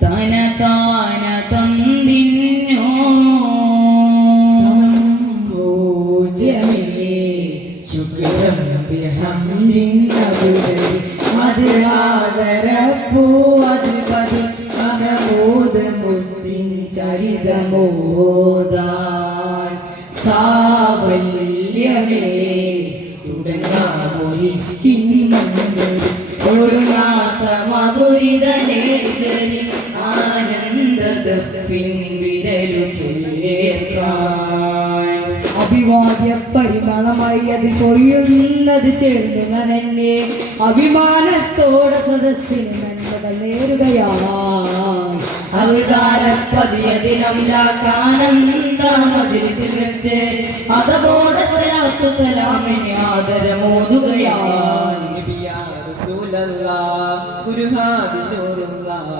തനതാന തന്തിഞ്ഞോ സംഭോജമേ ശുക്രം ബിഹംദിൻ അബുദി അത് ആദരപ്പൂ അധിപതി മഹമൂദ് മുത്തിൻ ചരിതമോദാൻ സാവല്യമേ തുടങ്ങാമൊരിഷ്കിൻ മന്ദിരം ഒഴുങ്ങാത്ത മധുരിതനേജരി ആനന്ദദഫിൻ വിരലു ചേർക്കാൻ അഭിവാദ്യ പരിമളമായി അത് കൊയ്യുന്നത് ചേർന്ന് നനന്നെ അഭിമാനത്തോടെ സദസ്സിന് നന്മകൾ നേരുകയായി അവതാരപ്പതിയതിനം ലാക്കാനന്ദമതിരിസിൽ വെച്ച് അതവോടെ സലാത്തു സലാമിനെ ആദരമോതുകയായി നബിയാ റസൂലല്ലാഹ് ഗുരുവാദിനൂറുല്ലാഹ്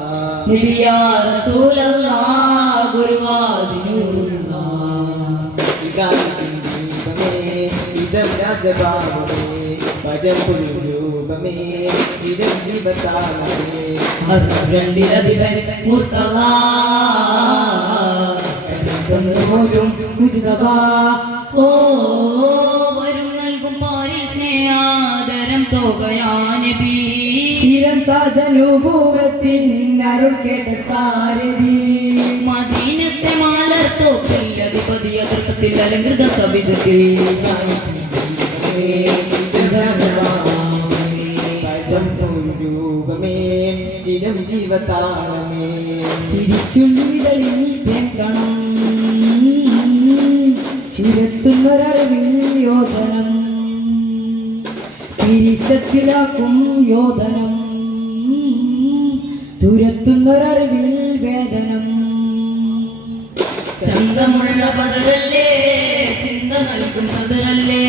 ഇതം രാജഭാവമേ പരമ്പുരൂപമേ ചിരഞ്ജീവതാളമേ രണ്ടിലധിപൻ മുർത്തദ കരുതന്നോരും മുജ്തബ ഓ വരും നൽകും പാരിസ്നെ ആദരം തോകയാ നബി ശിരം താജനുഭൂവത്തിൻ അരുൾ കേട്ട സാരഥി മദീനത്തെ മാലത്തോപ്പിൽ അധിപതി അതിർപ്പത്തിൽ അലങ്കൃത സവിധത്തിൽ രൂപമേ ചിരഞ്ജീവതാളമേ ചിരിച്ചുള്ളികളിൽ തേക്കണം ചുരത്തുന്നൊരറിവിൽ യോജനം തിരിശത്തിലാക്കും യോധനം തുരത്തുന്നൊരറിവിൽ വേദനം ചന്തമുള്ള പദരല്ലേ ചിന്ത നൽകും സദരല്ലേ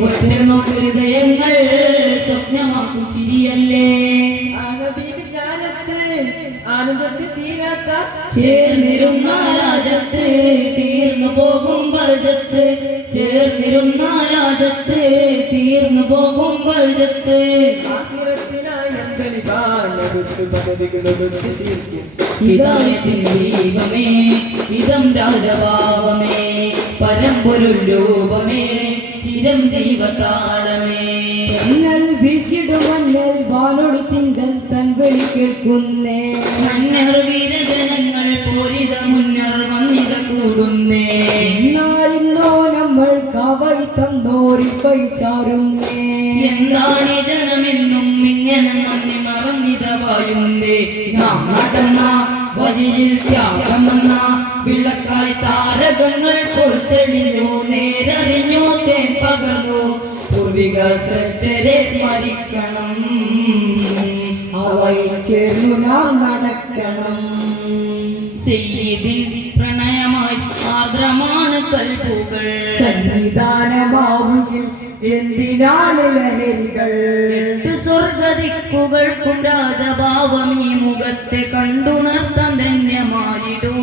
ഒറ്റ നോക്ക് ഹൃദയങ്ങൾ സ്വപ്നമാക്കും ചിരിയല്ലേ ആനന്ദത്തിൽ തീരാത്ത ചേർന്നിരുന്ന രാജത്ത് തീർന്നു പോകും ബൽജത്ത് ചേർന്നിരുന്ന രാജത്ത് തീർന്നു പോകും ബൽജത്ത് പദവികളെടുത്ത് തീർക്കും ഹിദായത്തിൻ ദീപമേ ഇതം രാജഭാവമേ പരമ്പൊരുൾ രൂപമേ ചിരഞ്ജീവതാളമേ എന്നൽ വീശിടുമന്നൽ വാനോട് തിങ്കൾ തൻ വിളി കേൾക്കുന്നേ മന്നർ വീരജനങ്ങൾ പോരിത മുന്നർ വന്നിത കൂടുന്നേ എന്നാലിന്നോ നമ്മൾ കവൈ തന്നോരി കൈ ചാരുന്നേ എന്താണ് ജനമെന്നും ഇങ്ങനെ നന്ദി മറന്നിത വായുന്നേ നാം നടന്ന വഴിയിൽ ത്യാഗം വന്ന വിളക്കായി താരകങ്ങൾ പോൽ തെളിഞ്ഞു നേരറിഞ്ഞു തേൻ പകർന്നു പൂർവിക ശ്രേഷ്ഠരെ സ്മരിക്കണം അവയിൽ ചേർന്നു നാം നടക്കണം സെയ്യിദിൻ പ്രണയമായി ആർദ്രമാണ് കൽപ്പുകൾ സന്നിധാനമാവുകിൽ എന്തിനാണ് ലഹരികൾ എട്ട് സ്വർഗദിക്കുകൾക്കും രാജഭാവം ഈ മുഖത്തെ കണ്ടുണർത്താൻ ധന്യമായിടൂ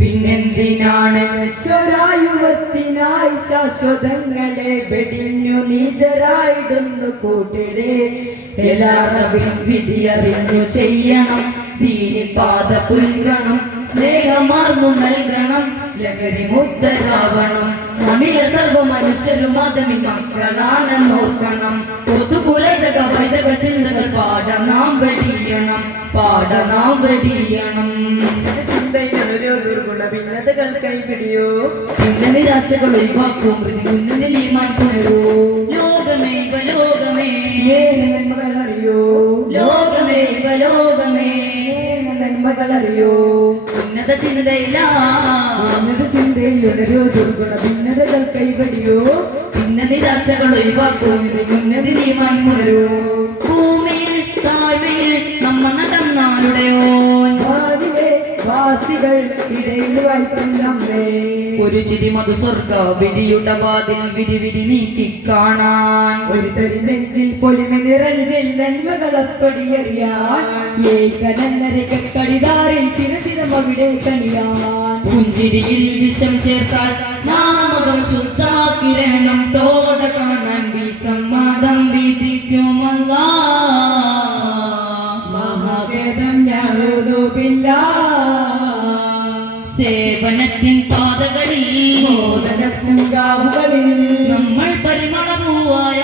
പിന്നെന്തിനാണ് നശ്വരായുവത്തിനായി ശാശ്വതങ്ങളെ വെടിഞ്ഞു നീചരായിടുന്നു കൂട്ടരെ എല്ലാവരും വിധിയറിഞ്ഞു ചെയ്യണം ദീനിൽ പാത പുൽകണം സ്നേഹമാർന്നു നൽകണം ലഹരി മുക്തരാവണം നമ്മിലെ സർവ മനുഷ്യരും മതമിൻ മക്കളാണെന്നോർക്കണം ഒത്തുപുലൈതക വൈതക ചിന്തകൾ പാട നാം വെടിയണം ചിന്തയിലൊരു ദുർഗുണ ഭിന്നതകൾ കൈപിടിയോ പിന്നെ നിരാശകൾ ഒഴിവാക്കും പ്രതി മുന്നിൽ ഈമാൻ പുണരൂ ലോകമേ ലോകമേ നന്മകളറിയോ ലോകമേ ലോകമേ നന്മകളറിയോ ഉന്നത ചിന്തയില്ല ചിന്തയിൽ ഉണരോ ദുർഗുണ ഭിന്നതകൾ കൈവടിയോ പിന്നെ നിരാശകൾ ഒഴിവാക്കും മുന്നതിൽ ഈമാൻ പുണരൂ ഭൂമിയിൽ താഴ്മയിൽ നമ്മ നടന്നാലുടെയോ വാസികൾ ഇടയിൽ വായിക്കുന്നമ്മേ ഒരു ചിരി മധു സ്വർഗ വിടിയുടെ വാതിൽ വിരി വിരി നീക്കി കാണാൻ ഒരു തരി നെഞ്ചിൽ പൊലിമ നിറഞ്ചിൽ നന്മകളപ്പടിയറിയാൻ ഏകനന്നരക്കടിതാറിൽ ചിരചിരം അവിടെ കണിയാൻ പുഞ്ചിരിയിൽ വിഷം ചേർത്താൽ നാമകം ശുദ്ധാക്കിരണം തോട കാണാൻ വിസമ്മതം വിധിക്കുമല്ല മഹാവേദം ഞാൻ സേവനത്തിൻ പാതകളിൽ പൂങ്കാവുകളിൽ നമ്മൾ പരിമളപൂവായ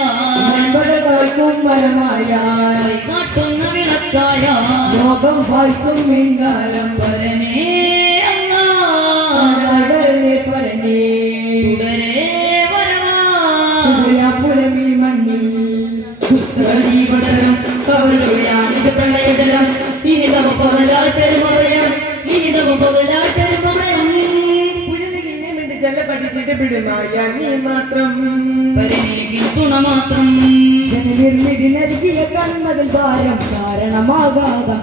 കാട്ടുന്ന വിളക്കായ ലോകം വായിക്കും മിണ്ടാരം പരനേ അല്ലാ പരനേ തുടരേ വരവാ പുലമി മണ്ണിൽ ദീപതരം കവരുകയാണിത് പ്രളയജലം ഇനി തവ പൊതലാറ്റരുമയം ഇനി തവ പൊതലാറ്റരുമയം ജല പഠിച്ചിട്ട് വിടുമായ നീ മാത്രം പരനേകിൻ തുണ മാത്രം ജനനിർമ്മിതി നൽകിയ കൺമതിൽ ഭാരം കാരണമാകാതം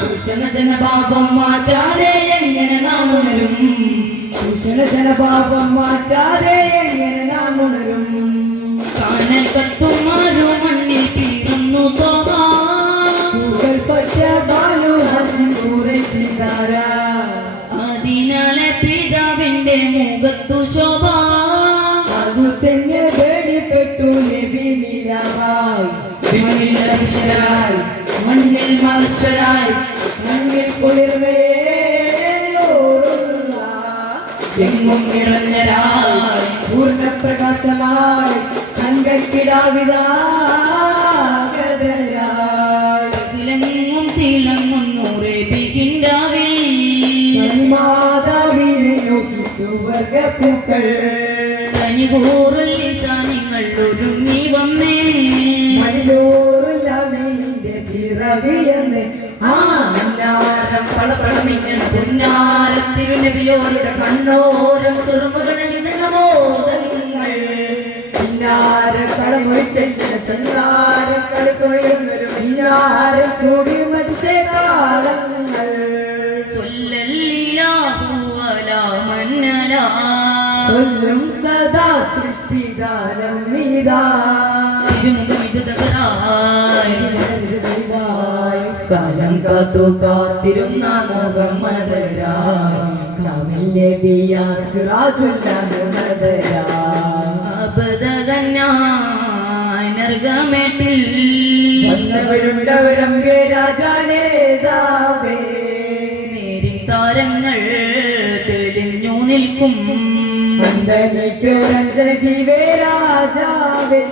ചൂഷണ ജനപാപം മാറ്റാതെ എങ്ങനെ നാം ഉണരും ചൂഷണ ജനപാപം മാറ്റാതെ എങ്ങനെ നാം ഉണരും കാനൽ കത്തും മാറു മണ്ണിൽ പീറുന്നു പൂക്കൾ പറ്റ ബാലു ഹസിനൂറെ ചിന്താര അതിനാലെ പിതാവിന്റെ മുഖത്തു ശോഭ അതു തന്നെ വെളിപ്പെട്ടു നബി നിലവായി മണ്ണിൽ മണ്ണിൽ മത്സരായി മണ്ണിൽ കുളിർമേലോടുള്ള എങ്ങും നിറഞ്ഞരായി പൂർണ്ണപ്രകാശമായി കൺകക്കിടാവിതാഗതരായി തിളങ്ങും തിളങ്ങുന്നു റബീഹിൻറാവിൽ മാതാവിനെ നോക്കി സുവർഗപ്പൂക്കൾ തനികൂറുൽ ലിസാനിങ്ങൾ ഒരുങ്ങി വന്നേ മണിലോറിന്റെ പിറവിയെന്ന് അന്നാരം പളപളമിങ്ങനെ പുന്നാരത്തിരുനബിയോരുടെ കണ്ണോരം സുറുമുകളിൽ ബോധങ്ങൾ പിന്നാരക്കളമൊഴി ചെല്ലണ ചന്ദ്രാരക്കളി സ്വയന്നൊരു പിന്നാരം ചൂടി മത്സ്യതാളങ്ങൾ ചൊല്ലും സദാ സൃഷ്ടിജാലം നീതാ കാലം കാത്തു കാത്തിരുന്ന മുഹമ്മദരായി അബദകന്യാർഗമേട്ടിൽ വന്നവരുണ്ടവരമ്പേ രാജാനേതാവേ നേരിൻ താരങ്ങൾ തെളിഞ്ഞു നിൽക്കും വന്ദനിക്കൊരഞ്ജന ജീവേ രാജാവേ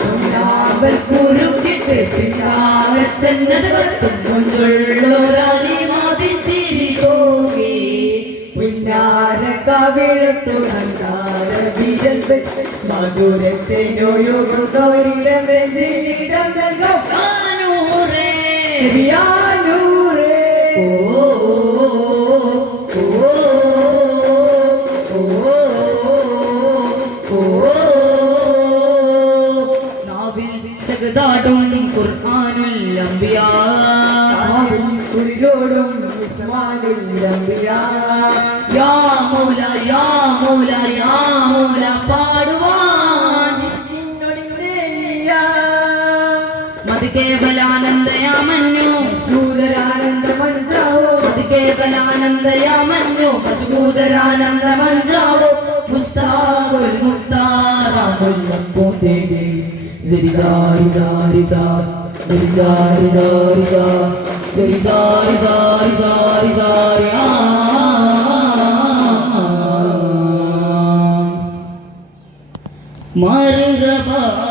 പൊന്നാമ്പൽ കുരുക്കിട്ട് പിന്നാലെ ചെന്നത് കത്തും കൊഞ്ചുള്ളോരാലിമാപിച്ചിരി തോകി പിന്നാര കവിളത്തുടങ്കാര ബീജൽ വെച്ച് മധുരത്തെ യോയുകൊണ്ടൊരിടം നെഞ്ചിലിടം നൽകും ആനൂറേ നബിയാനൂറേ നാവിൽ ശഗദാടും ഖുർആനുൽ അംബിയാ കുളിരോടും ഉസ്മാനുൽ അംബിയാ യാ മൗല യാ മൗല യാ മൗല പാടുവാൻ മത് കേവലാനന്ദയാമന്നു സൂദരാനന്ദ മഞ്ചാവോ മത് കേവലാനന്ദയാമന്നു സൂദരാനന്ദ മഞ്ചാവോ മുസ്താഖുൽ മുഖ്താറമുൽ മഖ്ബൂദേവി zari zari zari zari zari zari zari zari zari zari marhaba